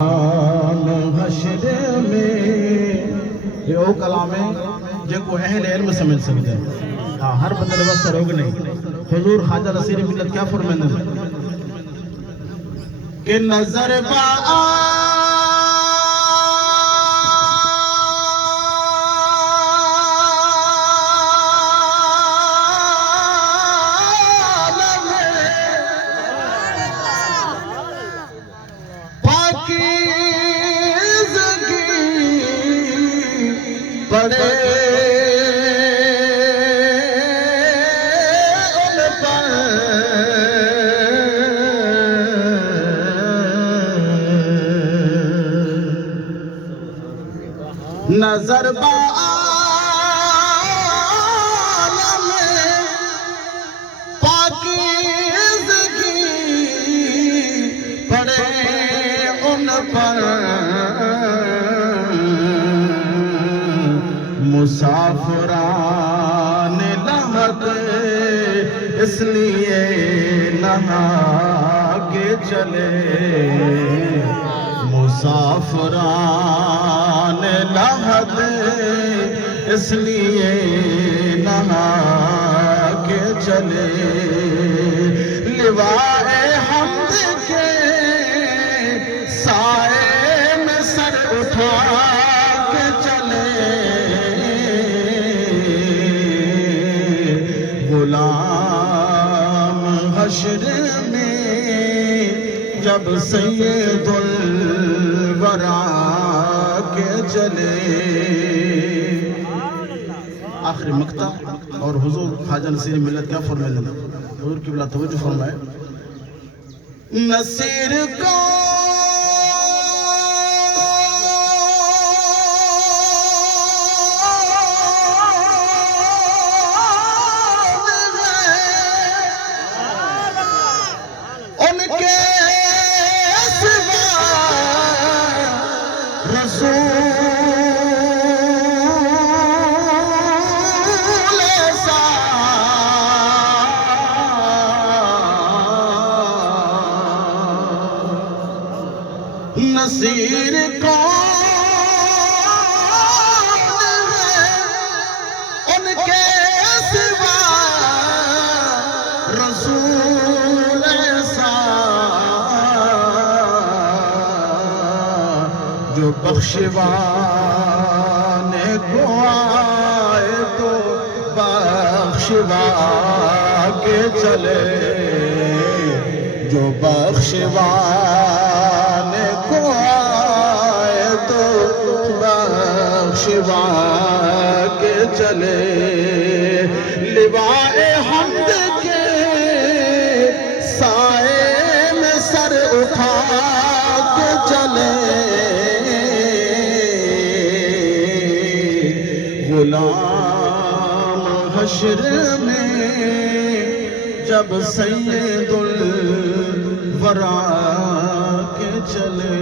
حشر میں یہ وہ کلام ہے جن کو اہل علم سمجھ سکتے ہیں. ہاں ہر بندے بس روگ نہیں. حضور خواجہ نصیر ملت کیا فرمائیں کہ نظر با بڑے ان پر نظر بعالم پاکیزگی پڑے ان پر مسافران لحد اس لیے نہا کے چلے. مسافران لحد اس لیے نہا کے چلے. لواء حمد کے سائے میں سر اٹھا کے چلے. غلام حشر میں جب سید الورا کے چلے. آخری مقطع اور حضور خواجہ نصیر ملت کیا فرمائے لیں. حضور کی بلا توجہ فرمائے نصیر کو نصیر کون ہے ان کے سوا رسول ایسا جو بخشوانے کو آئے تو بخشوا کے چلے. جو بخشوانے کو آئے تو بخشوا کے چلے. لواء حمد کے سائے میں سر اٹھا کے چلے. غلام حشر میں جب سید الورا کے چلے.